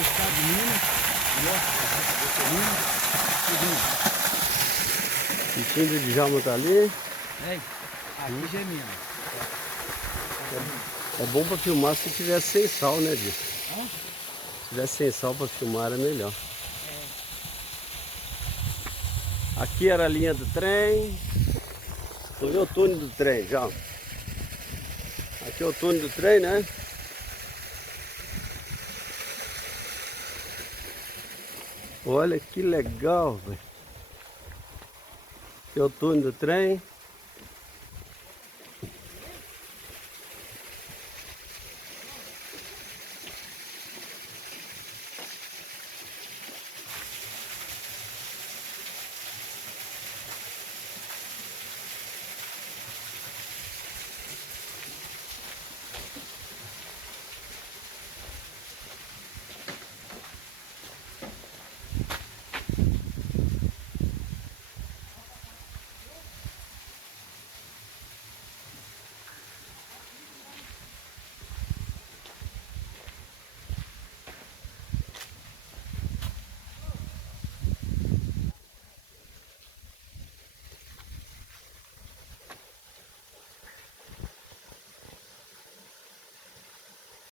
estado de Minas, Bichinho do Djalma tá ali. é, aqui já é Minas. É bom pra filmar se tiver sem sal, né, Di? Hã? Se tiver sem sal pra filmar é melhor. Aqui era a linha do trem. Tu viu o túnel do trem, já? Aqui é o túnel do trem, né? Olha que legal, velho. Aqui é o túnel do trem.